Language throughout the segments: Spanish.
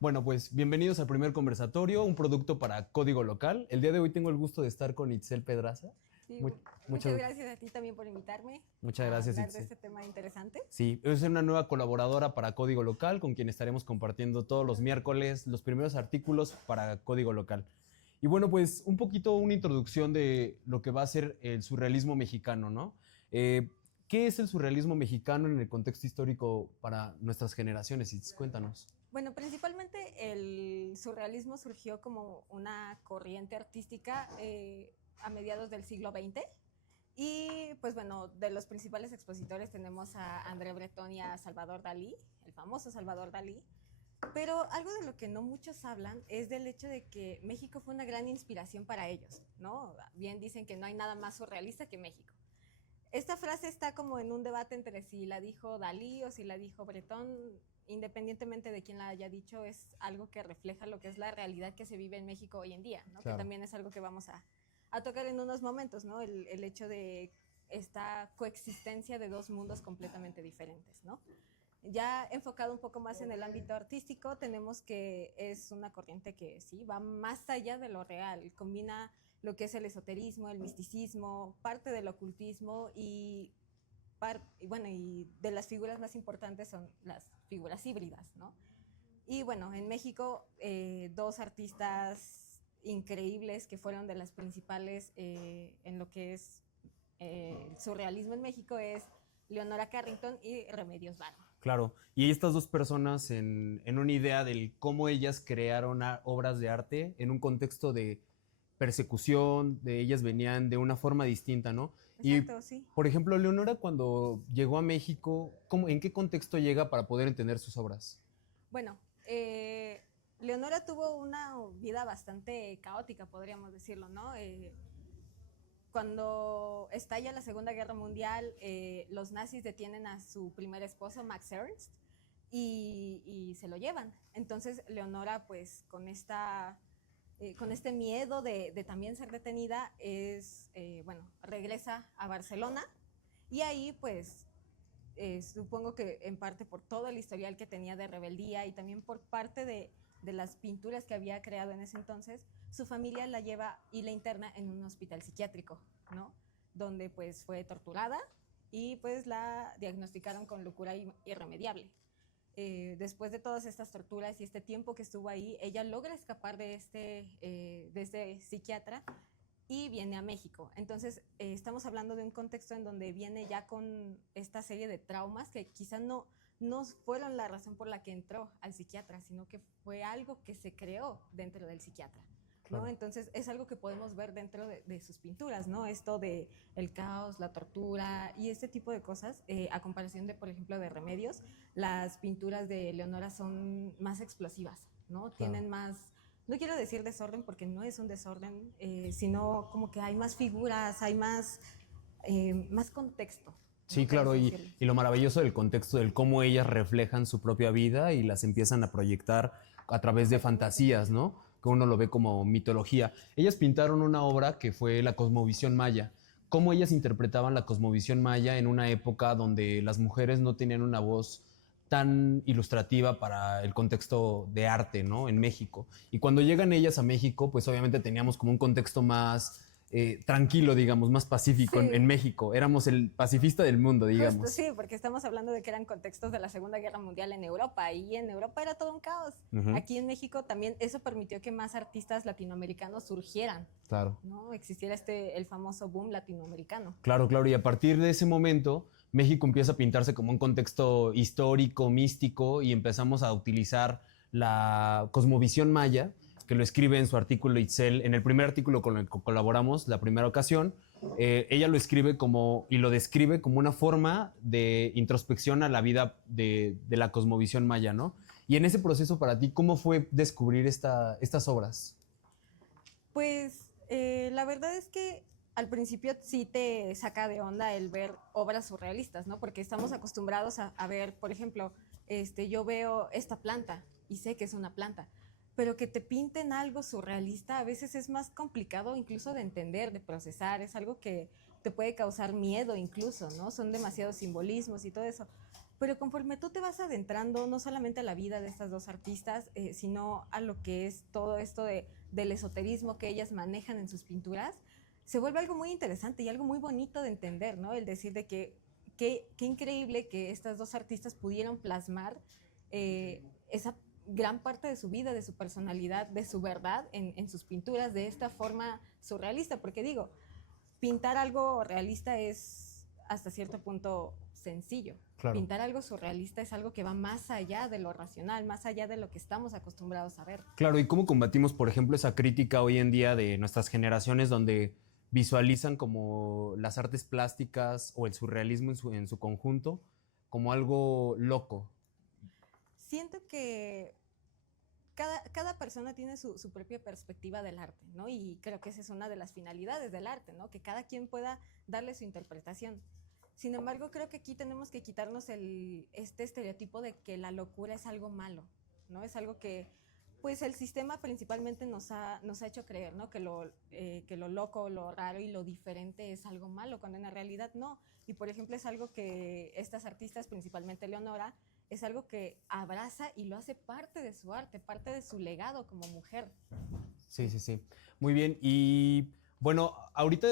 Bueno, pues bienvenidos al primer conversatorio, un producto para Código Local. El día de hoy tengo el gusto de estar con Itzel Pedraza. Sí, Mu- muchas muchas, gracias a ti también por invitarme muchas a gracias, hablar de Itzel. este tema interesante. Sí, es una nueva colaboradora para Código Local con quien estaremos compartiendo todos los miércoles los primeros artículos para Código Local. Y bueno, pues un poquito una introducción de lo que va a ser el surrealismo mexicano, ¿no? ¿Qué es el surrealismo mexicano en el contexto histórico para nuestras generaciones? Itzel, cuéntanos. Bueno, principalmente el surrealismo surgió como una corriente artística a mediados del siglo XX. Y pues bueno, de los principales expositores tenemos a André Breton y a Salvador Dalí, el famoso Salvador Dalí. Pero algo de lo que no muchos hablan es del hecho de que México fue una gran inspiración para ellos, ¿no? Bien dicen que no hay nada más surrealista que México. Esta frase está como en un debate entre si la dijo Dalí o si la dijo Breton. Independientemente de quién la haya dicho, es algo que refleja lo que es la realidad que se vive en México hoy en día, ¿no? Claro. Que también es algo que vamos a tocar en unos momentos, ¿no? El hecho de esta coexistencia de dos mundos completamente diferentes, ¿no? Ya enfocado un poco más en el ámbito artístico, tenemos que es una corriente que sí va más allá de lo real, combina lo que es el esoterismo, el misticismo, parte del ocultismo y bueno, y de las figuras más importantes son las figuras híbridas, ¿no? Y bueno, en México, dos artistas increíbles que fueron de las principales en lo que es el surrealismo en México es Leonora Carrington y Remedios Varo. Claro, y estas dos personas en una idea del cómo ellas crearon obras de arte en un contexto de persecución, de ellas venían de una forma distinta, ¿no? Y, Exacto, sí. por ejemplo, Leonora cuando llegó a México, ¿en qué contexto llega para poder entender sus obras? Bueno, Leonora tuvo una vida bastante caótica, podríamos decirlo, ¿no? Cuando estalla la Segunda Guerra Mundial, los nazis detienen a su primer esposo, Max Ernst, y se lo llevan. Entonces, Leonora, pues, con este miedo de también ser detenida, bueno, regresa a Barcelona y ahí, pues, supongo que en parte por todo el historial que tenía de rebeldía y también por parte de las pinturas que había creado en ese entonces, su familia la lleva y la interna en un hospital psiquiátrico, ¿no? Donde pues fue torturada y pues la diagnosticaron con locura irremediable. Después de todas estas torturas y este tiempo que estuvo ahí, ella logra escapar de este psiquiatra y viene a México. Entonces, estamos hablando de un contexto en donde viene ya con esta serie de traumas que quizás no fueron la razón por la que entró al psiquiatra, sino que fue algo que se creó dentro del psiquiatra. ¿No? Claro. Entonces es algo que podemos ver dentro de sus pinturas, ¿no? Esto de el caos, la tortura y este tipo de cosas, a comparación de, por ejemplo, de Remedios, las pinturas de Leonora son más explosivas, ¿no? Claro. Tienen más, no quiero decir desorden porque no es un desorden, sino como que hay más figuras, hay más contexto. Sí, ¿No? Por claro, así y, decirlo. y lo maravilloso del contexto del cómo ellas reflejan su propia vida y las empiezan a proyectar a través de fantasías, ¿no? Que uno lo ve como mitología. Ellas pintaron una obra que fue la cosmovisión maya. Cómo ellas interpretaban la cosmovisión maya en una época donde las mujeres no tenían una voz tan ilustrativa para el contexto de arte, ¿no? En México. Y cuando llegan ellas a México, pues obviamente teníamos como un contexto más tranquilo, digamos, más pacífico en Sí. México. Éramos el pacifista del mundo, Justo, digamos. sí, porque estamos hablando de que eran contextos de la Segunda Guerra Mundial en Europa y en Europa era todo un caos. Aquí en México también eso permitió que más artistas latinoamericanos surgieran, Claro. ¿no? Existiera el famoso boom latinoamericano. Claro, claro, y a partir de ese momento México empieza a pintarse como un contexto histórico, místico, y empezamos a utilizar la cosmovisión maya, que lo escribe en su artículo Itzel, en el primer artículo con el que colaboramos, la primera ocasión. Ella lo escribe como y lo describe como una forma de introspección a la vida de la cosmovisión maya, ¿no? Y en ese proceso para ti, ¿cómo fue descubrir estas obras? Pues la verdad es que al principio sí te saca de onda el ver obras surrealistas, ¿no? Porque estamos acostumbrados a ver, por ejemplo, yo veo esta planta y sé que es una planta, pero que te pinten algo surrealista a veces es más complicado incluso de entender, de procesar, es algo que te puede causar miedo incluso, ¿no? Son demasiados simbolismos y todo eso. Pero conforme tú te vas adentrando no solamente a la vida de estas dos artistas, sino a lo que es todo esto del esoterismo que ellas manejan en sus pinturas, se vuelve algo muy interesante y algo muy bonito de entender, ¿no? El decir de que qué increíble que estas dos artistas pudieron plasmar esa gran parte de su vida, de su personalidad, de su verdad en sus pinturas de esta forma surrealista, porque digo, pintar algo realista es hasta cierto punto sencillo. Claro. Pintar algo surrealista es algo que va más allá de lo racional, más allá de lo que estamos acostumbrados a ver. Claro, ¿y cómo combatimos, por ejemplo, esa crítica hoy en día de nuestras generaciones donde visualizan como las artes plásticas o el surrealismo en su conjunto como algo loco? Siento que cada persona tiene su propia perspectiva del arte, ¿no? Y creo que esa es una de las finalidades del arte, ¿no? Que cada quien pueda darle su interpretación. Sin embargo, creo que aquí tenemos que quitarnos este estereotipo de que la locura es algo malo, ¿no? Es algo que, pues, el sistema principalmente nos ha hecho creer, ¿no? Que lo loco, lo raro y lo diferente es algo malo, cuando en la realidad no. Y, por ejemplo, es algo que estas artistas, principalmente Leonora, es algo que abraza y lo hace parte de su arte, parte de su legado como mujer. Sí, sí, sí. Muy bien. Y bueno, ahorita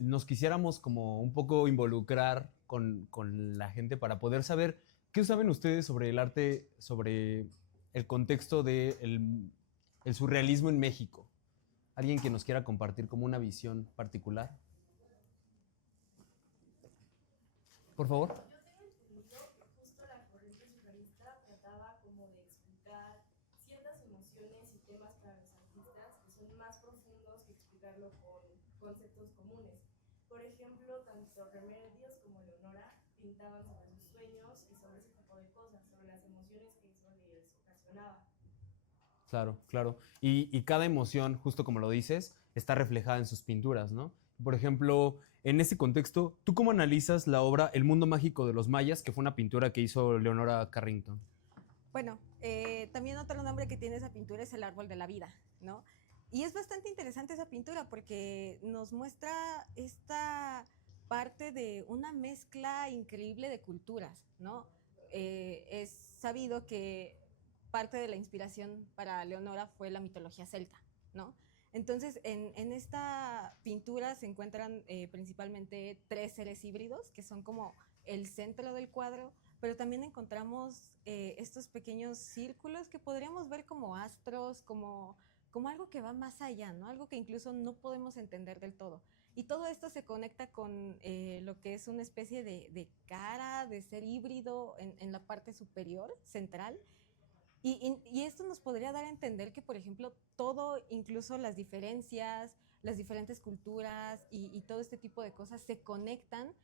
nos quisiéramos como un poco involucrar con la gente para poder saber qué saben ustedes sobre el arte, sobre el contexto del el surrealismo en México. ¿Alguien que nos quiera compartir como una visión particular? Por favor. Justo la corriente surrealista trataba como de explicar ciertas emociones y temas para los artistas que son más profundos que explicarlo con conceptos comunes. Por ejemplo, tanto Remedios como Leonora pintaban sobre sus sueños y sobre ese tipo de cosas, sobre las emociones que eso les ocasionaba. Claro, claro. Y cada emoción, justo como lo dices, está reflejada en sus pinturas, ¿no? Por ejemplo, en ese contexto, ¿tú cómo analizas la obra El mundo mágico de los mayas, que fue una pintura que hizo Leonora Carrington? Bueno, también otro nombre que tiene esa pintura es el árbol de la vida, ¿no? Y es bastante interesante esa pintura porque nos muestra esta parte de una mezcla increíble de culturas, ¿no? Es sabido que parte de la inspiración para Leonora fue la mitología celta, ¿no? Entonces, en esta pintura se encuentran principalmente tres seres híbridos, que son como el centro del cuadro, pero también encontramos estos pequeños círculos que podríamos ver como astros, como algo que va más allá, ¿no? Algo que incluso no podemos entender del todo. Y todo esto se conecta con lo que es una especie de cara, de ser híbrido en la parte superior, central. Y esto nos podría dar a entender que, por ejemplo, todo, incluso las diferencias, las diferentes culturas y todo este tipo de cosas se conectan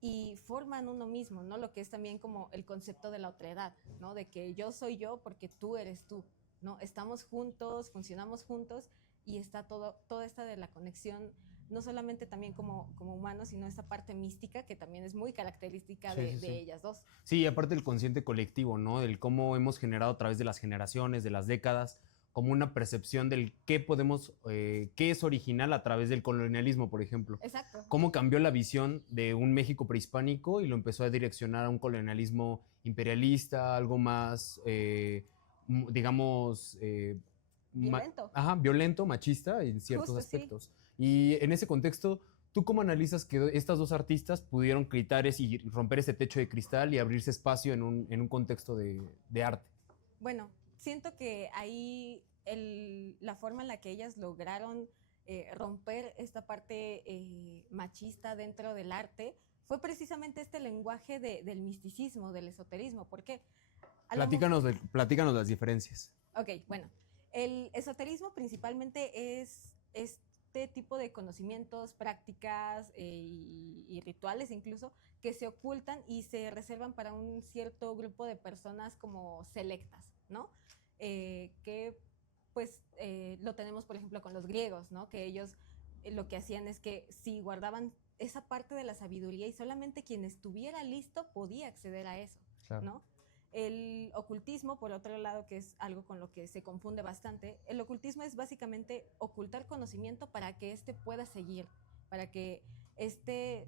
y forman uno mismo, ¿no? Lo que es también como el concepto de la otredad, ¿no? De que yo soy yo porque tú eres tú, ¿no? Estamos juntos, funcionamos juntos y está toda esta de la conexión, no solamente también como humanos, sino esta parte mística que también es muy característica de ellas dos. Sí, aparte del consciente colectivo, ¿no? Del cómo hemos generado a través de las generaciones, de las décadas, como una percepción del qué podemos, qué es original a través del colonialismo, por ejemplo. Exacto. Cómo cambió la visión de un México prehispánico y lo empezó a direccionar a un colonialismo imperialista, algo más, digamos, violento. Violento, machista en ciertos Justo, aspectos. sí. Y en ese contexto, ¿tú cómo analizas que estas dos artistas pudieron gritar y romper ese techo de cristal y abrirse espacio en un contexto de arte? Bueno, siento que ahí la forma en la que ellas lograron romper esta parte machista dentro del arte fue precisamente este lenguaje del misticismo, del esoterismo. ¿Por qué? Platícanos las diferencias. Ok, bueno. El esoterismo principalmente es este tipo de conocimientos, prácticas y rituales incluso que se ocultan y se reservan para un cierto grupo de personas como selectas, ¿no? Que pues lo tenemos por ejemplo con los griegos, ¿no? Que ellos lo que hacían es que si guardaban esa parte de la sabiduría y solamente quien estuviera listo podía acceder a eso, Claro. ¿no? El ocultismo, por otro lado, que es algo con lo que se confunde bastante, el ocultismo es básicamente ocultar conocimiento para que éste pueda seguir para que este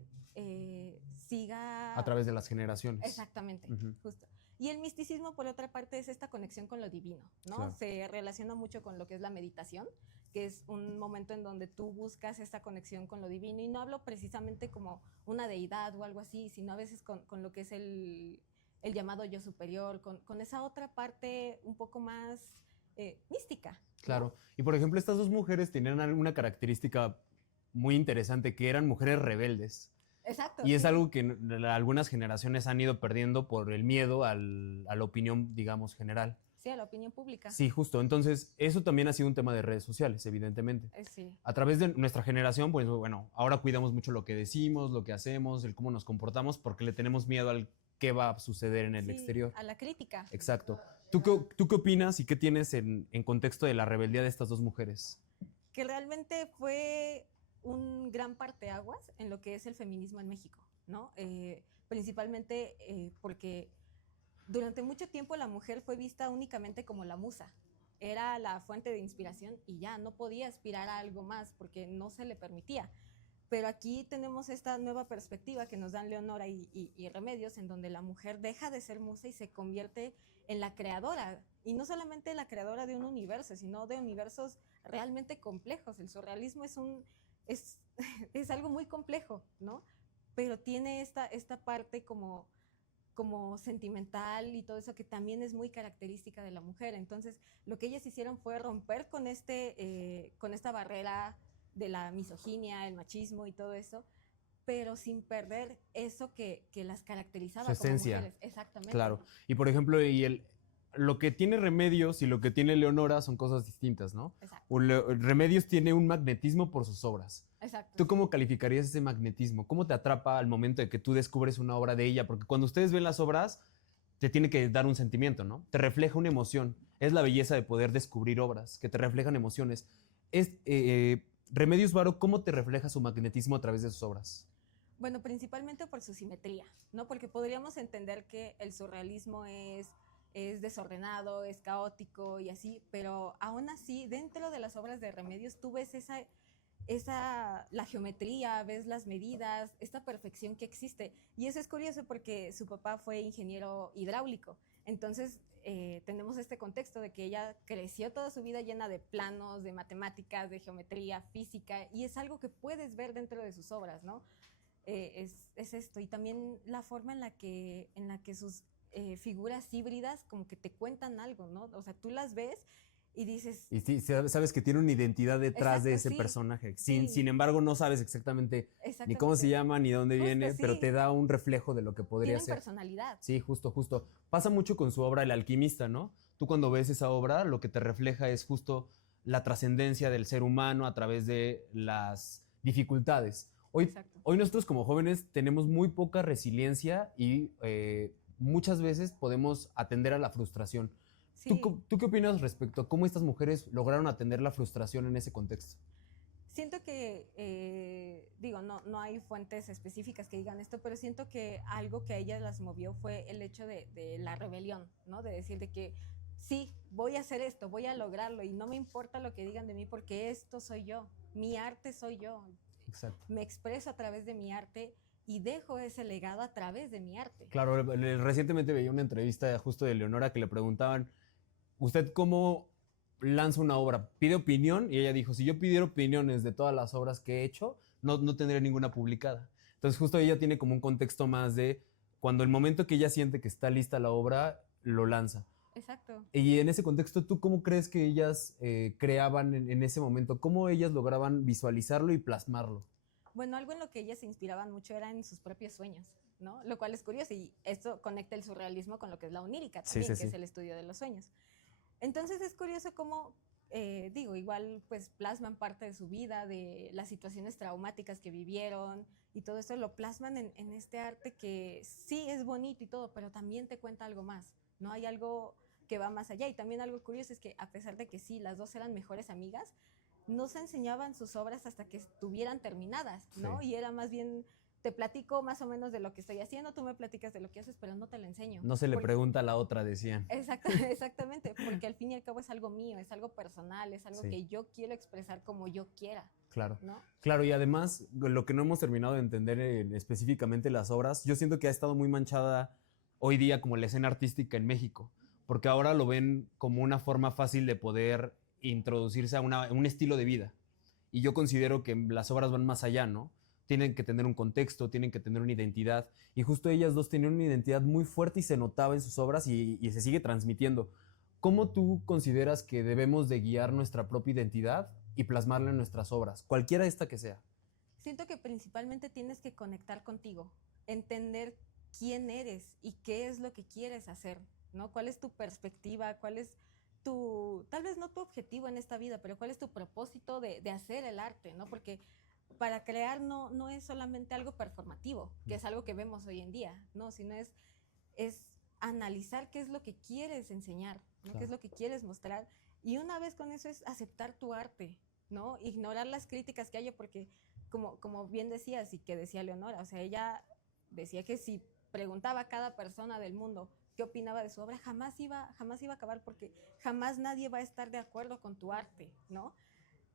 siga... A través de las generaciones. Exactamente, justo. Y el misticismo, por otra parte, es esta conexión con lo divino, ¿no? Claro. Se relaciona mucho con lo que es la meditación, que es un momento en donde tú buscas esta conexión con lo divino, y no hablo precisamente como una deidad o algo así, sino a veces con lo que es el llamado yo superior, con esa otra parte un poco más mística, ¿no? Claro. Y por ejemplo, estas dos mujeres tenían alguna característica muy interesante, que eran mujeres rebeldes. Exacto. Y es sí. algo que algunas generaciones han ido perdiendo por el miedo a la opinión, digamos, general. Sí, a la opinión pública. Sí, justo. Entonces, eso también ha sido un tema de redes sociales, evidentemente. Sí. A través de nuestra generación, pues bueno, ahora cuidamos mucho lo que decimos, lo que hacemos, el cómo nos comportamos, porque le tenemos miedo al qué va a suceder en el Sí, exterior. a la crítica. Exacto. ¿Tú qué opinas y qué tienes en contexto de la rebeldía de estas dos mujeres? Que realmente fue un gran parteaguas en lo que es el feminismo en México, ¿no? Principalmente porque durante mucho tiempo la mujer fue vista únicamente como la musa. Era la fuente de inspiración y ya, no podía aspirar a algo más porque no se le permitía. Pero aquí tenemos esta nueva perspectiva que nos dan Leonora y Remedios, en donde la mujer deja de ser musa y se convierte en la creadora. Y no solamente la creadora de un universo, sino de universos realmente complejos. El surrealismo es algo muy complejo, ¿no? Pero tiene esta parte como sentimental y todo eso que también es muy característica de la mujer. Entonces, lo que ellas hicieron fue romper con esta barrera de la misoginia, el machismo y todo eso, pero sin perder eso que las caracterizaba Su esencia. como mujeres. Exactamente. Claro. Y por ejemplo, lo que tiene Remedios y lo que tiene Leonora son cosas distintas, ¿no? Exacto. Remedios tiene un magnetismo por sus obras. Exacto. ¿Tú cómo calificarías ese magnetismo? ¿Cómo te atrapa al momento de que tú descubres una obra de ella? Porque cuando ustedes ven las obras, te tiene que dar un sentimiento, ¿no? Te refleja una emoción. Es la belleza de poder descubrir obras que te reflejan emociones. Remedios Varo, ¿cómo te refleja su magnetismo a través de sus obras? Bueno, principalmente por su simetría, ¿no? Porque podríamos entender que el surrealismo es desordenado, es caótico y así, pero aún así, dentro de las obras de Remedios, tú ves la geometría, ves las medidas, esta perfección que existe. Y eso es curioso porque su papá fue ingeniero hidráulico. Entonces, tenemos este contexto de que ella creció toda su vida llena de planos, de matemáticas, de geometría, física, y es algo que puedes ver dentro de sus obras, ¿no? Es esto. Y también la forma en la que sus figuras híbridas como que te cuentan algo, ¿no? O sea, tú las ves y dices... Y sí, sabes que tiene una identidad detrás de ese sí, personaje. sí. Sin embargo, no sabes exactamente ni cómo se llama, ni dónde Justo, viene, sí. pero te da un reflejo de lo que podría Tienen ser. personalidad. Sí, justo. Pasa mucho con su obra El Alquimista, ¿no? Tú cuando ves esa obra, lo que te refleja es justo la trascendencia del ser humano a través de las dificultades. Hoy nosotros como jóvenes tenemos muy poca resiliencia y muchas veces podemos atender a la frustración. Sí. ¿Tú qué opinas respecto a cómo estas mujeres lograron atender la frustración en ese contexto? Siento que, no hay fuentes específicas que digan esto, pero siento que algo que a ellas las movió fue el hecho de la rebelión, ¿no? De decir de que sí, voy a hacer esto, voy a lograrlo y no me importa lo que digan de mí porque esto soy yo, mi arte soy yo. Exacto. Me expreso a través de mi arte y dejo ese legado a través de mi arte. Claro, recientemente veía una entrevista justo de Leonora que le preguntaban, ¿usted cómo lanza una obra? ¿Pide opinión? Y ella dijo, si yo pidiera opiniones de todas las obras que he hecho, no tendría ninguna publicada. Entonces justo ella tiene como un contexto más de cuando el momento que ella siente que está lista la obra, lo lanza. Exacto. Y en ese contexto, ¿tú cómo crees que ellas creaban en ese momento? ¿Cómo ellas lograban visualizarlo y plasmarlo? Bueno, algo en lo que ellas se inspiraban mucho era en sus propios sueños, ¿no? Lo cual es curioso y esto conecta el surrealismo con lo que es la onírica también, que es el estudio de los sueños. Entonces es curioso cómo, igual pues plasman parte de su vida, de las situaciones traumáticas que vivieron y todo eso lo plasman en este arte que sí es bonito y todo, pero también te cuenta algo más, ¿no? Hay algo que va más allá y también algo curioso es que a pesar de que sí, las dos eran mejores amigas, no se enseñaban sus obras hasta que estuvieran terminadas, ¿no? Sí. Y era más bien te platico más o menos de lo que estoy haciendo, tú me platicas de lo que haces, pero no te lo enseño. No se le pregunta a la otra, decían. Exactamente, porque al fin y al cabo es algo mío, es algo personal, es algo que yo quiero expresar como yo quiera. Claro, ¿no? claro, y además lo que no hemos terminado de entender específicamente las obras, yo siento que ha estado muy manchada hoy día como la escena artística en México, porque ahora lo ven como una forma fácil de poder introducirse a un estilo de vida. Y yo considero que las obras van más allá, ¿no? Tienen que tener un contexto, tienen que tener una identidad, y justo ellas dos tenían una identidad muy fuerte y se notaba en sus obras y se sigue transmitiendo. ¿Cómo tú consideras que debemos de guiar nuestra propia identidad y plasmarla en nuestras obras, cualquiera esta que sea? Siento que principalmente tienes que conectar contigo, entender quién eres y qué es lo que quieres hacer, ¿no? ¿Cuál es tu perspectiva? ¿Cuál es tal vez no tu objetivo en esta vida, pero cuál es tu propósito de hacer el arte, ¿no? Porque para crear no es solamente algo performativo, que es algo que vemos hoy en día, ¿no? Sino es analizar qué es lo que quieres enseñar, ¿no? Claro. Qué es lo que quieres mostrar. Y una vez con eso es aceptar tu arte, ¿no? Ignorar las críticas que haya, porque como bien decías y que decía Leonora, o sea, ella decía que si preguntaba a cada persona del mundo qué opinaba de su obra, jamás iba a acabar, porque jamás nadie va a estar de acuerdo con tu arte, ¿no?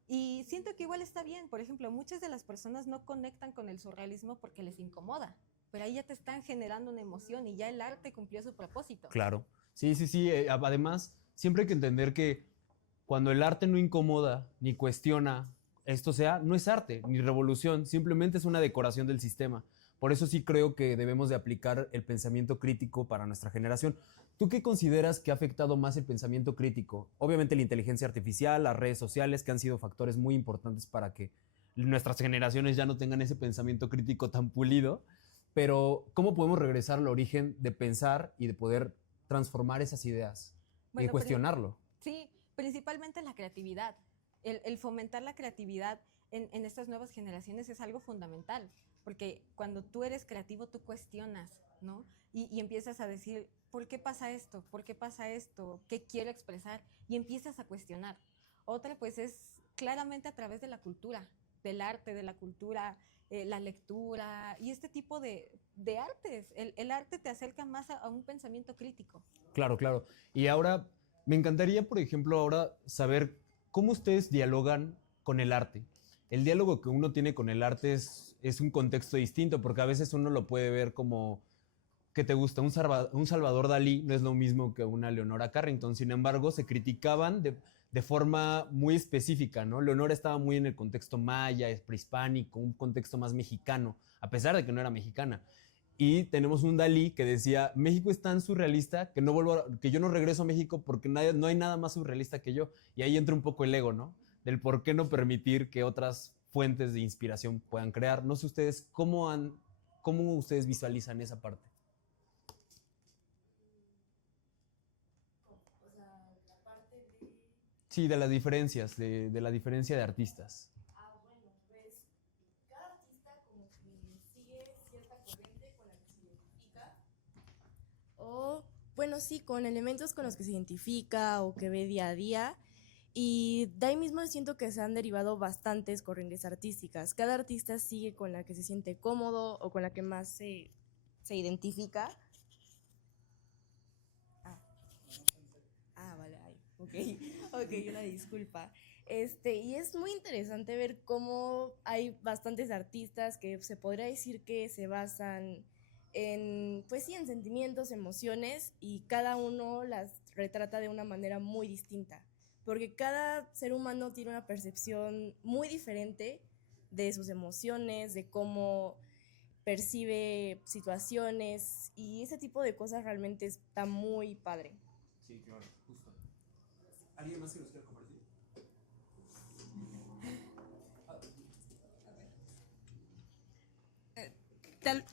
Y siento que igual está bien. Por ejemplo, muchas de las personas no conectan con el surrealismo porque les incomoda, pero ahí ya te están generando una emoción y ya el arte cumplió su propósito. Claro, sí, sí, sí. Además, siempre hay que entender que cuando el arte no incomoda ni cuestiona no es arte ni revolución, simplemente es una decoración del sistema. Por eso sí creo que debemos de aplicar el pensamiento crítico para nuestra generación. ¿Tú qué consideras que ha afectado más el pensamiento crítico? Obviamente la inteligencia artificial, las redes sociales, que han sido factores muy importantes para que nuestras generaciones ya no tengan ese pensamiento crítico tan pulido, pero ¿cómo podemos regresar al origen de pensar y de poder transformar esas ideas y cuestionarlo? Sí, principalmente la creatividad. El fomentar la creatividad en estas nuevas generaciones es algo fundamental, porque cuando tú eres creativo, tú cuestionas, ¿no? Y empiezas a decir, ¿por qué pasa esto? ¿Por qué pasa esto? ¿Qué quiero expresar? Y empiezas a cuestionar. Otra, pues, es claramente a través de la cultura, del arte, de la cultura, la lectura y este tipo de artes. El arte te acerca más a un pensamiento crítico. Claro, claro. Y ahora, me encantaría, por ejemplo, ahora saber cómo ustedes dialogan con el arte. El diálogo que uno tiene con el arte es un contexto distinto, porque a veces uno lo puede ver como, ¿qué te gusta? Un Salvador Dalí no es lo mismo que una Leonora Carrington. Sin embargo, se criticaban de forma muy específica, ¿no? Leonora estaba muy en el contexto maya, prehispánico, un contexto más mexicano, a pesar de que no era mexicana. Y tenemos un Dalí que decía, México es tan surrealista que yo no regreso a México porque no hay nada más surrealista que yo. Y ahí entra un poco el ego, ¿no? Del por qué no permitir que otras fuentes de inspiración puedan crear. No sé ustedes cómo ustedes visualizan esa parte. O sea, la parte de... Sí, de las diferencias, de la diferencia de artistas. Bueno, pues cada artista como que sigue cierta corriente con la que se identifica. O, bueno, sí, con elementos con los que se identifica o que ve día a día. Y de ahí mismo siento que se han derivado bastantes corrientes artísticas. Cada artista sigue con la que se siente cómodo o con la que más se identifica. Vale, ok, una disculpa. Y es muy interesante ver cómo hay bastantes artistas que se podría decir que se basan en, pues sí, en sentimientos, emociones, y cada uno las retrata de una manera muy distinta, porque cada ser humano tiene una percepción muy diferente de sus emociones, de cómo percibe situaciones, y ese tipo de cosas realmente está muy padre. Sí, claro, justo. ¿Alguien más que nos quiera compartir?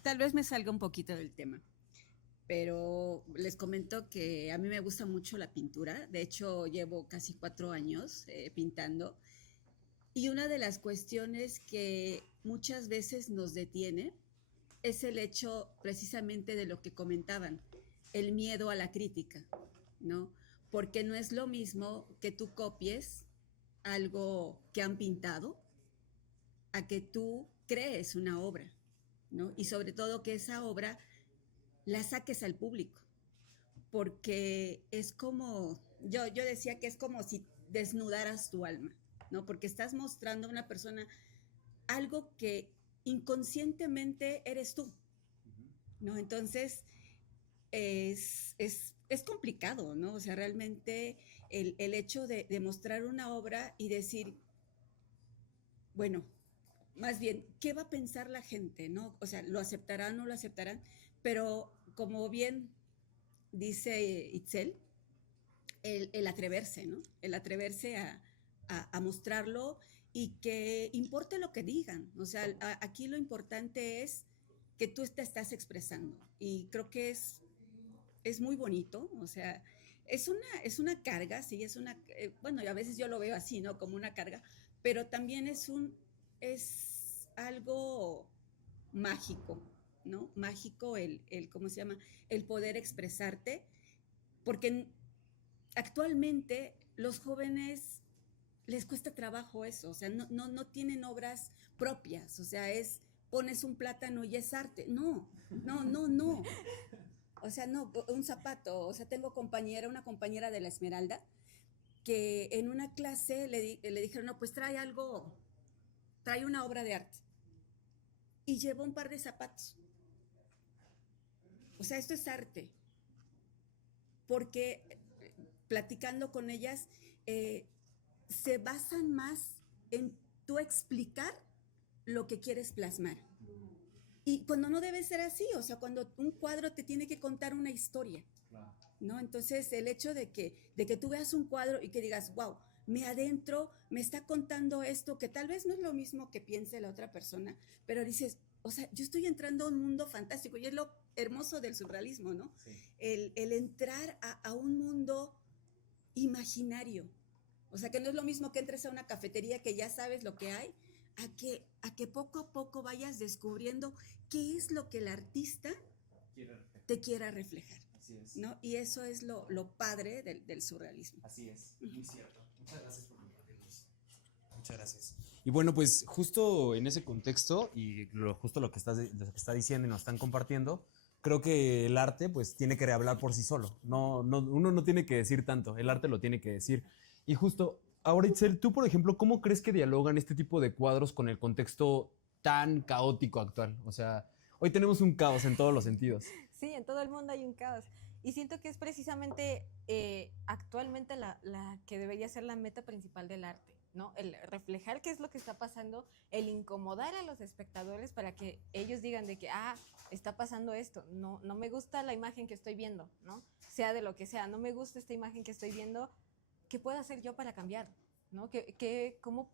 Tal vez me salga un poquito del tema, pero les comento que a mí me gusta mucho la pintura. De hecho, llevo casi 4 años pintando, y una de las cuestiones que muchas veces nos detiene es el hecho precisamente de lo que comentaban, el miedo a la crítica, ¿no? Porque no es lo mismo que tú copies algo que han pintado a que tú crees una obra, ¿no? Y sobre todo que esa obra la saques al público, porque es como, yo decía que es como si desnudaras tu alma, ¿no? Porque estás mostrando a una persona algo que inconscientemente eres tú, ¿no? Entonces, es complicado, ¿no? O sea, realmente el hecho de mostrar una obra y decir, bueno, más bien, ¿qué va a pensar la gente, no? O sea, ¿lo aceptarán o no lo aceptarán? Pero como bien dice Itzel, el atreverse, ¿no? El atreverse a mostrarlo y que importe lo que digan. O sea, aquí lo importante es que tú te estás expresando. Y creo que es muy bonito, o sea, es una carga, sí, bueno, a veces yo lo veo así, ¿no? Como una carga, pero también es algo mágico, ¿no? Mágico ¿cómo se llama? El poder expresarte, porque actualmente los jóvenes les cuesta trabajo eso, o sea, no tienen obras propias, o sea, pones un plátano y es arte. No, no, no, no. O sea, no, un zapato. O sea, tengo una compañera de la Esmeralda, que en una clase le dijeron, no, pues trae una obra de arte. Y llevó un par de zapatos. O sea, esto es arte. Porque platicando con ellas, se basan más en tú explicar lo que quieres plasmar. Y cuando no debe ser así, o sea, cuando un cuadro te tiene que contar una historia, ¿no? Entonces, el hecho de que tú veas un cuadro y que digas, wow, me adentro, me está contando esto, que tal vez no es lo mismo que piense la otra persona, pero dices, o sea, yo estoy entrando a un mundo fantástico, y es lo hermoso del surrealismo, ¿no? Sí. El entrar a un mundo imaginario. O sea, que no es lo mismo que entres a una cafetería que ya sabes lo que hay, a que poco a poco vayas descubriendo qué es lo que el artista te quiera reflejar. Así es. ¿No? Y eso es lo padre del surrealismo. Así es, muy cierto. Muchas gracias por compartirnos. Muchas gracias. Y bueno, pues justo en ese contexto y justo lo que está diciendo y nos están compartiendo, creo que el arte pues tiene que hablar por sí solo. Uno no tiene que decir tanto, el arte lo tiene que decir. Y justo, ahora Itzel, tú por ejemplo, ¿cómo crees que dialogan este tipo de cuadros con el contexto tan caótico actual? O sea, hoy tenemos un caos en todos los sentidos. Sí, en todo el mundo hay un caos. Y siento que es precisamente actualmente la que debería ser la meta principal del arte, ¿no? El reflejar qué es lo que está pasando, el incomodar a los espectadores para que ellos digan de que, está pasando esto, no me gusta la imagen que estoy viendo, ¿no? Sea de lo que sea, no me gusta esta imagen que estoy viendo, ¿qué puedo hacer yo para cambiar? ¿No? ¿Cómo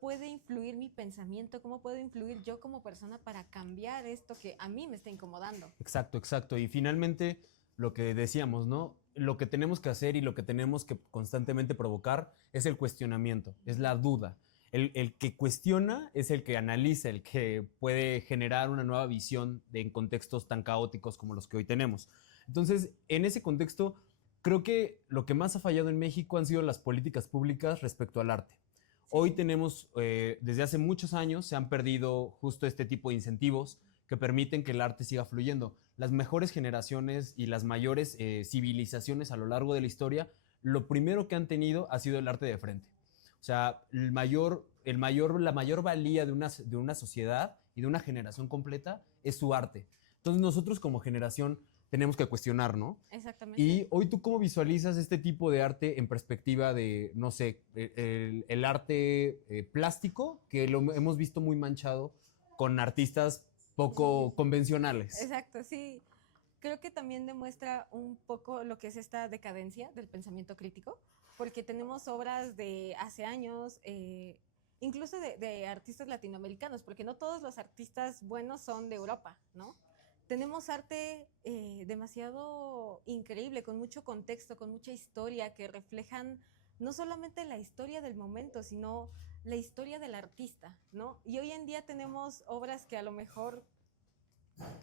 puede influir mi pensamiento? ¿Cómo puedo influir yo como persona para cambiar esto que a mí me está incomodando? Exacto, exacto. Y finalmente, lo que decíamos, ¿no? Lo que tenemos que hacer y lo que tenemos que constantemente provocar es el cuestionamiento, es la duda. El que cuestiona es el que analiza, el que puede generar una nueva visión en contextos tan caóticos como los que hoy tenemos. Entonces, en ese contexto, creo que lo que más ha fallado en México han sido las políticas públicas respecto al arte. Hoy tenemos, desde hace muchos años, se han perdido justo este tipo de incentivos que permiten que el arte siga fluyendo. Las mejores generaciones y las mayores civilizaciones a lo largo de la historia, lo primero que han tenido ha sido el arte de frente. O sea, la mayor valía de una sociedad y de una generación completa es su arte. Entonces nosotros como generación tenemos que cuestionar, ¿no? Exactamente. Y hoy, ¿tú cómo visualizas este tipo de arte en perspectiva de, no sé, el arte plástico, que lo hemos visto muy manchado con artistas poco convencionales? Exacto, sí. Creo que también demuestra un poco lo que es esta decadencia del pensamiento crítico, porque tenemos obras de hace años, incluso de artistas latinoamericanos, porque no todos los artistas buenos son de Europa, ¿no? Tenemos arte demasiado increíble, con mucho contexto, con mucha historia, que reflejan no solamente la historia del momento, sino la historia del artista, ¿no? Y hoy en día tenemos obras que a lo mejor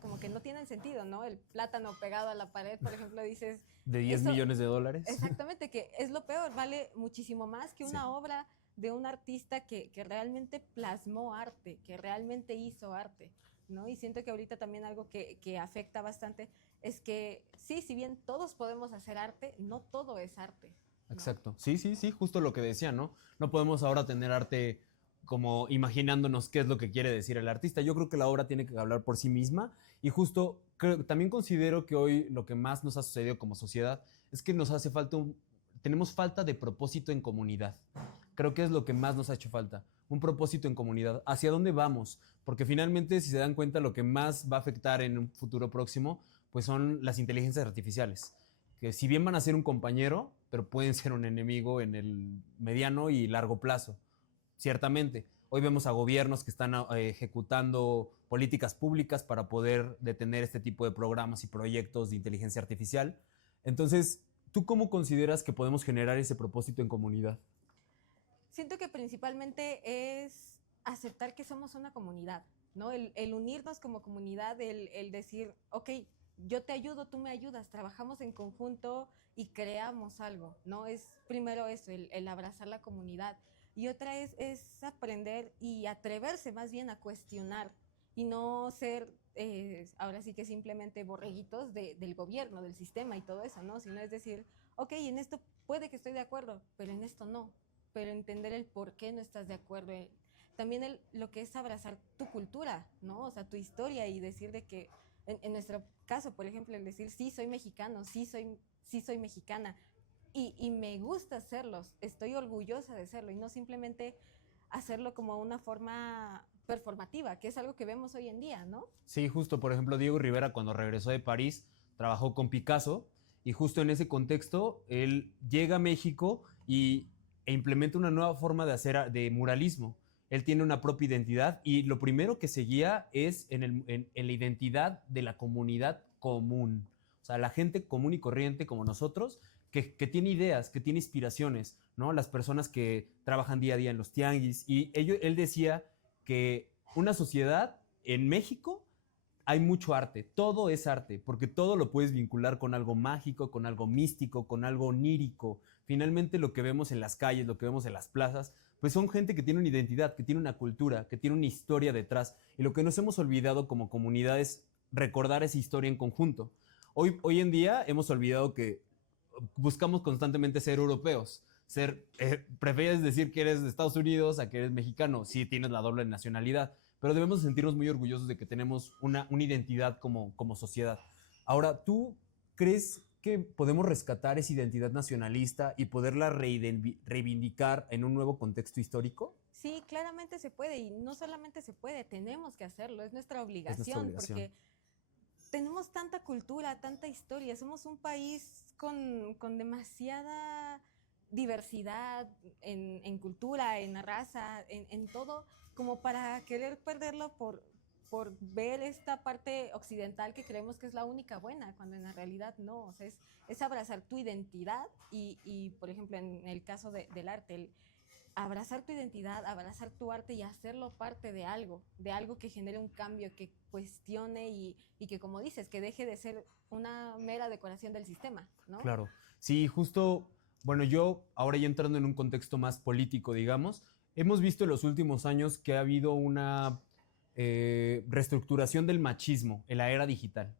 como que no tienen sentido, ¿no? El plátano pegado a la pared, por ejemplo, dices... ¿De 10 millones de dólares? Exactamente, que es lo peor, vale muchísimo más que una obra de un artista que realmente plasmó arte, que realmente hizo arte, ¿no? Y siento que ahorita también algo que afecta bastante es que sí, si bien todos podemos hacer arte, no todo es arte, ¿no? Exacto. Sí, sí, sí, justo lo que decía, ¿no? No podemos ahora tener arte como imaginándonos qué es lo que quiere decir el artista. Yo creo que la obra tiene que hablar por sí misma y justo también considero que hoy lo que más nos ha sucedido como sociedad es que nos hace falta tenemos falta de propósito en comunidad. Creo que es lo que más nos ha hecho falta, un propósito en comunidad. ¿Hacia dónde vamos? Porque finalmente, si se dan cuenta, lo que más va a afectar en un futuro próximo, pues son las inteligencias artificiales, que si bien van a ser un compañero, pero pueden ser un enemigo en el mediano y largo plazo, ciertamente. Hoy vemos a gobiernos que están ejecutando políticas públicas para poder detener este tipo de programas y proyectos de inteligencia artificial. Entonces, ¿tú cómo consideras que podemos generar ese propósito en comunidad? Siento que principalmente es aceptar que somos una comunidad, ¿no? El unirnos como comunidad, el decir, ok, yo te ayudo, tú me ayudas, trabajamos en conjunto y creamos algo, ¿no? Es primero eso, el abrazar la comunidad. Y otra es aprender y atreverse más bien a cuestionar y no ser, ahora sí que simplemente borreguitos del gobierno, del sistema y todo eso, ¿no? Sino es decir, ok, en esto puede que estoy de acuerdo, pero en esto no, pero entender el por qué no estás de acuerdo. También lo que es abrazar tu cultura, ¿no? O sea, tu historia y decir de que, en nuestro caso, por ejemplo, el decir, sí, soy mexicano, sí soy mexicana, y me gusta hacerlo, estoy orgullosa de serlo, y no simplemente hacerlo como una forma performativa, que es algo que vemos hoy en día, ¿no? Sí, justo, por ejemplo, Diego Rivera cuando regresó de París trabajó con Picasso y justo en ese contexto él llega a México e implementa una nueva forma de hacer de muralismo. Él tiene una propia identidad y lo primero que seguía es en la identidad de la comunidad común. O sea, la gente común y corriente como nosotros que tiene ideas, que tiene inspiraciones, ¿no? Las personas que trabajan día a día en los tianguis. Y él decía que una sociedad en México hay mucho arte, todo es arte, porque todo lo puedes vincular con algo mágico, con algo místico, con algo onírico. Finalmente lo que vemos en las calles, lo que vemos en las plazas, pues son gente que tiene una identidad, que tiene una cultura, que tiene una historia detrás. Y lo que nos hemos olvidado como comunidad es recordar esa historia en conjunto. Hoy en día hemos olvidado que buscamos constantemente ser europeos. Prefieres decir que eres de Estados Unidos a que eres mexicano, sí tienes la doble nacionalidad, pero debemos sentirnos muy orgullosos de que tenemos una identidad como sociedad. Ahora, ¿tú crees que podemos rescatar esa identidad nacionalista y poderla reivindicar en un nuevo contexto histórico? Sí, claramente se puede, y no solamente se puede, tenemos que hacerlo, es nuestra obligación, porque tenemos tanta cultura, tanta historia, somos un país con demasiada diversidad en cultura, en raza, en todo, como para querer perderlo por ver esta parte occidental que creemos que es la única buena, cuando en la realidad no. O sea, es abrazar tu identidad y, por ejemplo, en el caso del arte, abrazar tu identidad, abrazar tu arte y hacerlo parte de algo que genere un cambio, que cuestione y que, como dices, que deje de ser una mera decoración del sistema, ¿no? Claro. Sí, justo, bueno, yo ahora ya entrando en un contexto más político, digamos, hemos visto en los últimos años que ha habido una reestructuración del machismo en la era digital.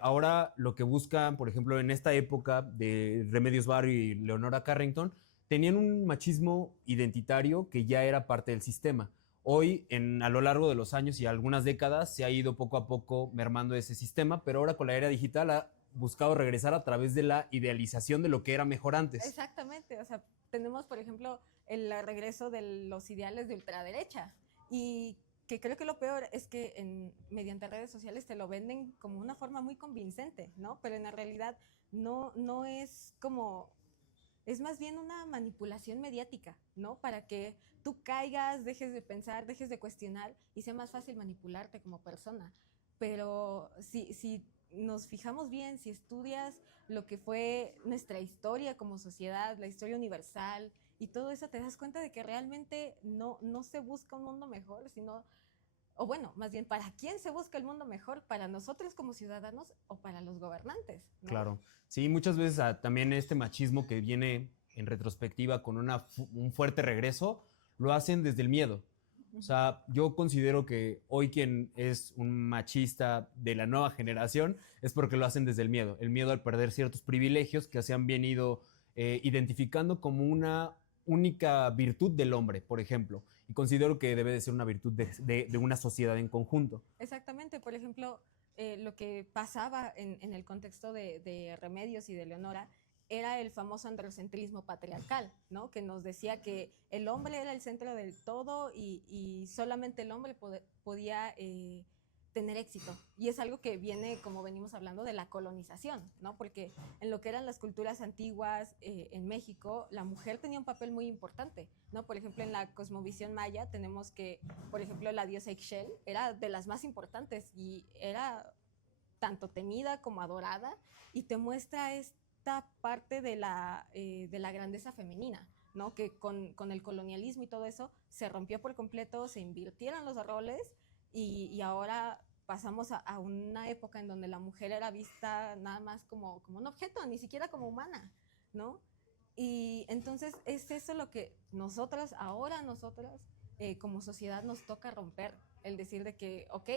Ahora lo que buscan, por ejemplo, en esta época de Remedios Varo y Leonora Carrington, tenían un machismo identitario que ya era parte del sistema. Hoy, a lo largo de los años y algunas décadas, se ha ido poco a poco mermando ese sistema, pero ahora con la era digital ha buscado regresar a través de la idealización de lo que era mejor antes. Exactamente, o sea, tenemos, por ejemplo, el regreso de los ideales de ultraderecha, y que creo que lo peor es que mediante redes sociales te lo venden como una forma muy convincente, ¿no? Pero en la realidad no es como... Es más bien una manipulación mediática, ¿no? Para que tú caigas, dejes de pensar, dejes de cuestionar y sea más fácil manipularte como persona. Pero si nos fijamos bien, si estudias lo que fue nuestra historia como sociedad, la historia universal y todo eso, te das cuenta de que realmente no se busca un mundo mejor, sino... O bueno, más bien, ¿para quién se busca el mundo mejor? ¿Para nosotros como ciudadanos o para los gobernantes, ¿no? Claro. Sí, muchas veces también este machismo que viene en retrospectiva con un fuerte regreso, lo hacen desde el miedo. O sea, yo considero que hoy quien es un machista de la nueva generación es porque lo hacen desde el miedo al perder ciertos privilegios que se han venido identificando como una única virtud del hombre, por ejemplo, y considero que debe de ser una virtud de una sociedad en conjunto. Exactamente, por ejemplo, lo que pasaba en el contexto de Remedios y de Leonora era el famoso androcentrismo patriarcal, ¿no? Que nos decía que el hombre era el centro del todo y solamente el hombre podía tener éxito. Y es algo que viene, como venimos hablando, de la colonización, ¿no? Porque en lo que eran las culturas antiguas en México, la mujer tenía un papel muy importante, ¿no? Por ejemplo, en la cosmovisión maya tenemos que, por ejemplo, la diosa Ixchel era de las más importantes y era tanto temida como adorada y te muestra esta parte de la grandeza femenina, ¿no? Que con el colonialismo y todo eso se rompió por completo, se invirtieron los roles y ahora pasamos a una época en donde la mujer era vista nada más como un objeto, ni siquiera como humana, ¿no? Y entonces es eso lo que nosotras como sociedad nos toca romper, el decir de que, ok,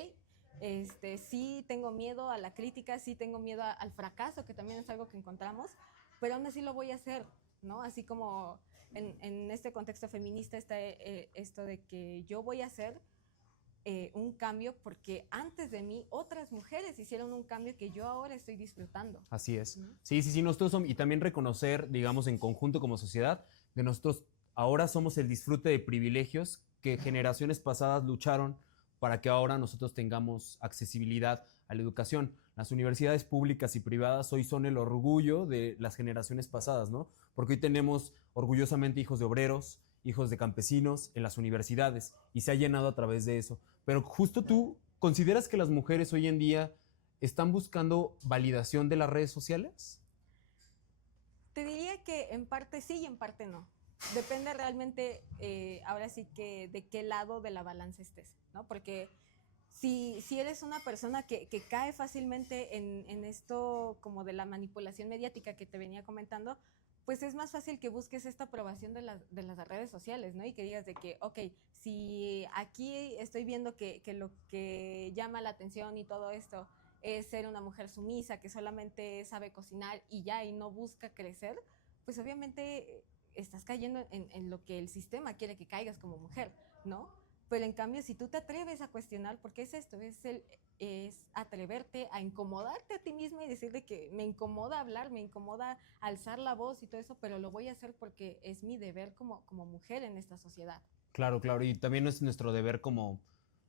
sí tengo miedo a la crítica, sí tengo miedo al fracaso, que también es algo que encontramos, pero aún así lo voy a hacer, ¿no? Así como en este contexto feminista está esto de que yo voy a hacer un cambio porque antes de mí otras mujeres hicieron un cambio que yo ahora estoy disfrutando. Así es. Sí, nosotros somos, y también reconocer, digamos, en conjunto como sociedad, que nosotros ahora somos el disfrute de privilegios que generaciones pasadas lucharon para que ahora nosotros tengamos accesibilidad a la educación. Las universidades públicas y privadas hoy son el orgullo de las generaciones pasadas, ¿no? Porque hoy tenemos orgullosamente hijos de obreros, hijos de campesinos en las universidades y se ha llenado a través de eso. Pero justo tú, ¿consideras que las mujeres hoy en día están buscando validación de las redes sociales? Te diría que en parte sí y en parte no. Depende realmente, ahora sí que de qué lado de la balanza estés, ¿no? Porque si eres una persona que cae fácilmente en esto como de la manipulación mediática que te venía comentando, pues es más fácil que busques esta aprobación de las redes sociales, ¿no? Y que digas de que, ok, si aquí estoy viendo que lo que llama la atención y todo esto es ser una mujer sumisa, que solamente sabe cocinar y ya, y no busca crecer, pues obviamente estás cayendo en lo que el sistema quiere que caigas como mujer, ¿no? Pero en cambio, si tú te atreves a cuestionar, porque es esto, es atreverte a incomodarte a ti misma y decirle que me incomoda hablar, me incomoda alzar la voz y todo eso, pero lo voy a hacer porque es mi deber como mujer en esta sociedad. Claro, y también es nuestro deber como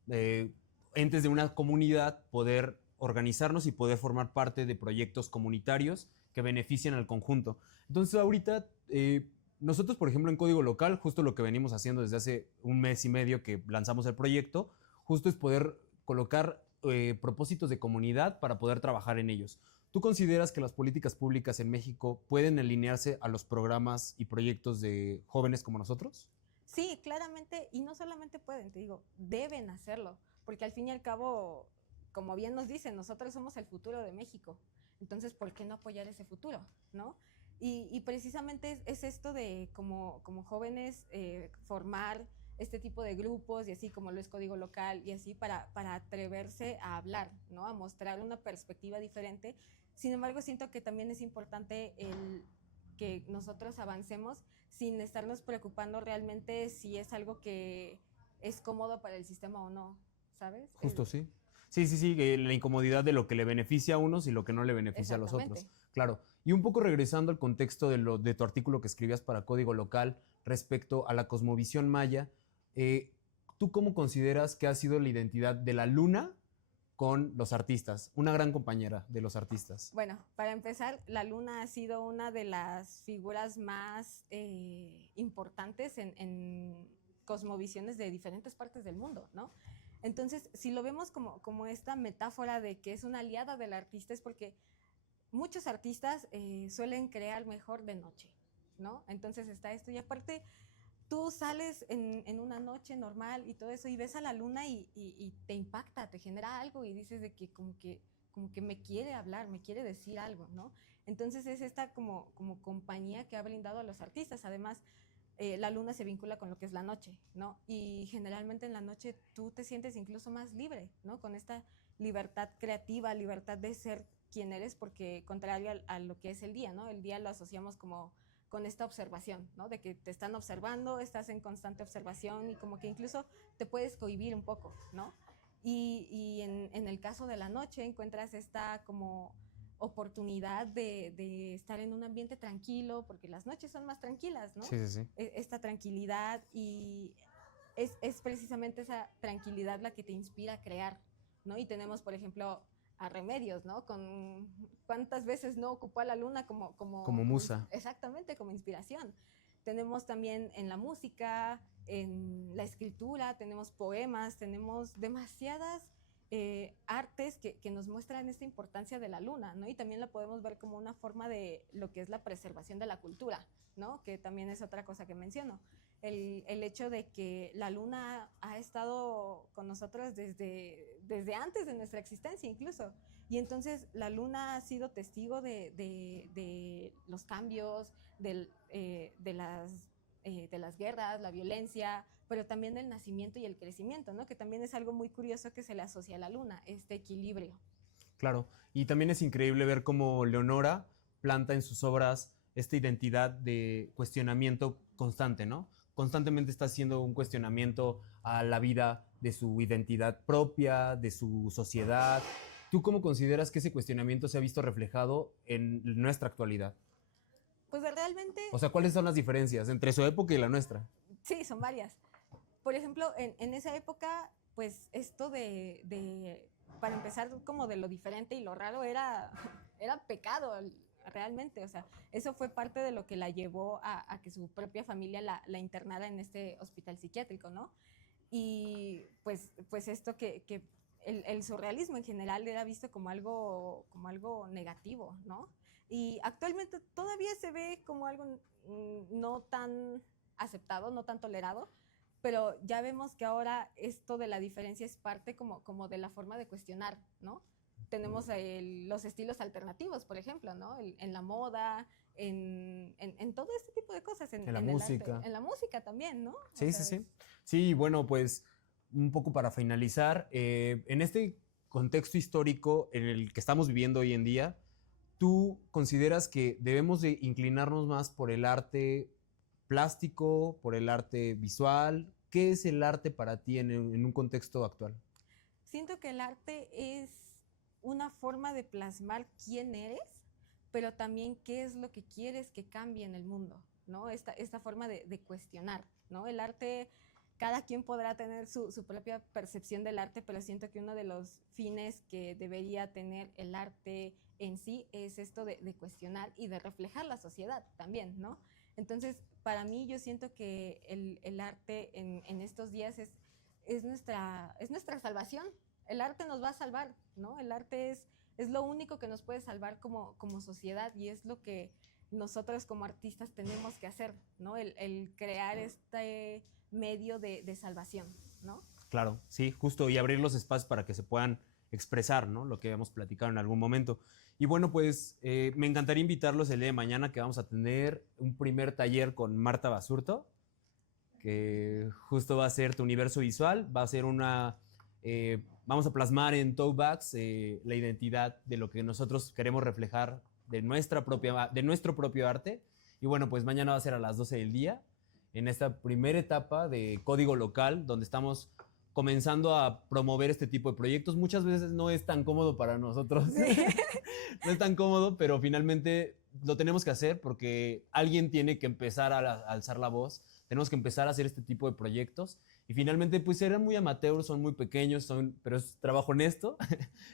entes de una comunidad poder organizarnos y poder formar parte de proyectos comunitarios que beneficien al conjunto. Entonces ahorita nosotros, por ejemplo, en Código Local, justo lo que venimos haciendo desde hace un mes y medio que lanzamos el proyecto, justo es poder colocar propósitos de comunidad para poder trabajar en ellos. ¿Tú consideras que las políticas públicas en México pueden alinearse a los programas y proyectos de jóvenes como nosotros? Sí, claramente, y no solamente pueden, te digo, deben hacerlo, porque al fin y al cabo, como bien nos dicen, nosotros somos el futuro de México. Entonces, ¿por qué no apoyar ese futuro, no? Y precisamente es esto de como jóvenes formar este tipo de grupos y así como lo es Código Local y así para atreverse a hablar, ¿no? A mostrar una perspectiva diferente. Sin embargo, siento que también es importante el que nosotros avancemos sin estarnos preocupando realmente si es algo que es cómodo para el sistema o no, ¿sabes? Justo, sí. Sí, la incomodidad de lo que le beneficia a unos y lo que no le beneficia a los otros. Claro. Y un poco regresando al contexto de tu artículo que escribías para Código Local respecto a la cosmovisión maya, ¿tú cómo consideras que ha sido la identidad de la luna con los artistas? Una gran compañera de los artistas. Bueno, para empezar, la luna ha sido una de las figuras más importantes en cosmovisiones de diferentes partes del mundo, ¿no? Entonces, si lo vemos como esta metáfora de que es una aliada del artista, es porque muchos artistas suelen crear mejor de noche, ¿no? Entonces está esto, y aparte tú sales en una noche normal y todo eso y ves a la luna y te impacta, te genera algo y dices de que como que me quiere hablar, me quiere decir algo, ¿no? Entonces es esta como compañía que ha brindado a los artistas. Además, la luna se vincula con lo que es la noche, ¿no? Y generalmente en la noche tú te sientes incluso más libre, ¿no? Con esta libertad creativa, libertad de ser quien eres, porque contrario a lo que es el día, ¿no? El día lo asociamos como con esta observación, ¿no? De que te están observando, estás en constante observación y como que incluso te puedes cohibir un poco, ¿no? Y en el caso de la noche encuentras esta como oportunidad de estar en un ambiente tranquilo, porque las noches son más tranquilas, ¿no? Sí, sí, sí. Esta tranquilidad, y es precisamente esa tranquilidad la que te inspira a crear, ¿no? Y tenemos, por ejemplo, a Remedios, ¿no? Con cuántas veces no ocupó a la luna Como musa. exactamente, como inspiración. Tenemos también en la música, en la escritura, tenemos poemas, tenemos demasiadas artes que nos muestran esta importancia de la luna, ¿no? Y también la podemos ver como una forma de lo que es la preservación de la cultura, ¿no? Que también es otra cosa que menciono. El hecho de que la luna ha estado con nosotros desde antes de nuestra existencia incluso. Y entonces la luna ha sido testigo de los cambios, de las guerras, la violencia, pero también del nacimiento y el crecimiento, ¿no? Que también es algo muy curioso que se le asocia a la luna, este equilibrio. Claro, y también es increíble ver cómo Leonora planta en sus obras esta identidad de cuestionamiento constante, ¿no? Constantemente está haciendo un cuestionamiento a la vida de su identidad propia, de su sociedad. ¿Tú cómo consideras que ese cuestionamiento se ha visto reflejado en nuestra actualidad? Pues realmente... O sea, ¿cuáles son las diferencias entre su época y la nuestra? Sí, son varias. Por ejemplo, en esa época, pues esto para empezar, como de lo diferente y lo raro era pecado realmente. O sea, eso fue parte de lo que la llevó a que su propia familia la internara en este hospital psiquiátrico, ¿no? Y pues esto que el surrealismo en general era visto como algo negativo, ¿no? Y actualmente todavía se ve como algo no tan aceptado, no tan tolerado, pero ya vemos que ahora esto de la diferencia es parte como de la forma de cuestionar, ¿no? Tenemos los estilos alternativos, por ejemplo, ¿no? En la moda, en todo este tipo de cosas. En la el música. arte, en la música también, ¿no? Sí, sí, sí. Sí, bueno, pues un poco para finalizar, en este contexto histórico en el que estamos viviendo hoy en día, ¿tú consideras que debemos de inclinarnos más por el arte plástico, por el arte visual? ¿Qué es el arte para ti en un contexto actual? Siento que el arte es una forma de plasmar quién eres, pero también qué es lo que quieres que cambie en el mundo, ¿no? Esta forma de cuestionar, ¿no? El arte, cada quien podrá tener su propia percepción del arte, pero siento que uno de los fines que debería tener el arte en sí es esto de cuestionar y de reflejar la sociedad también, ¿no? Entonces, para mí yo siento que el arte en estos días es nuestra salvación. El arte nos va a salvar, ¿no? El arte es lo único que nos puede salvar como sociedad, y es lo que nosotros como artistas tenemos que hacer, ¿no? El crear este medio de salvación, ¿no? Claro, sí, justo, y abrir los espacios para que se puedan expresar, ¿no? Lo que habíamos platicado en algún momento. Y bueno, pues me encantaría invitarlos el día de mañana, que vamos a tener un primer taller con Marta Basurto, que justo va a ser tu universo visual, va a ser vamos a plasmar en tote bags la identidad de lo que nosotros queremos reflejar de nuestro propio arte. Y bueno, pues mañana va a ser a las 12 del día, en esta primera etapa de Código Local, donde estamos comenzando a promover este tipo de proyectos. Muchas veces no es tan cómodo para nosotros. Sí. No es tan cómodo, pero finalmente lo tenemos que hacer porque alguien tiene que empezar a alzar la voz. Tenemos que empezar a hacer este tipo de proyectos. Y finalmente, pues eran muy amateurs, son muy pequeños, pero es trabajo honesto,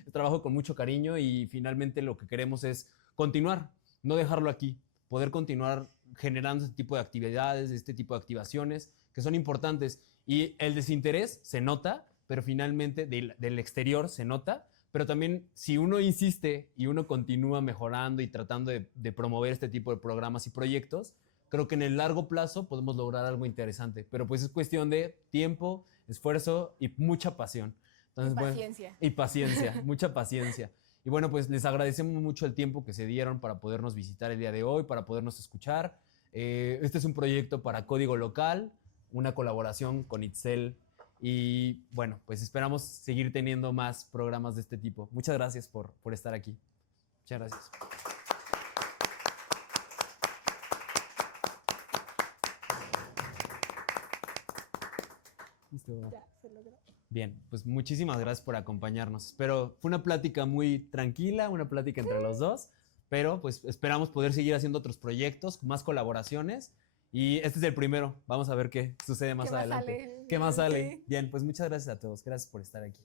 es trabajo con mucho cariño, y finalmente lo que queremos es continuar, no dejarlo aquí, poder continuar generando este tipo de actividades, este tipo de activaciones que son importantes. Y el desinterés se nota, pero finalmente del exterior se nota, pero también si uno insiste y uno continúa mejorando y tratando de promover este tipo de programas y proyectos, creo que en el largo plazo podemos lograr algo interesante, pero pues es cuestión de tiempo, esfuerzo y mucha pasión. Entonces, y paciencia. Bueno, y paciencia, mucha paciencia. Y bueno, pues les agradecemos mucho el tiempo que se dieron para podernos visitar el día de hoy, para podernos escuchar. Este es un proyecto para Código Local, una colaboración con Itzel. Y bueno, pues esperamos seguir teniendo más programas de este tipo. Muchas gracias por estar aquí. Muchas gracias. Listo. Ya, se logró. Bien, pues muchísimas gracias por acompañarnos. Pero fue una plática muy tranquila, una plática entre los dos, pero pues esperamos poder seguir haciendo otros proyectos, más colaboraciones. Y este es el primero. Vamos a ver qué sucede más ¿Qué más adelante. sale? ¿Qué más sale? Sí. Bien, pues muchas gracias a todos. Gracias por estar aquí.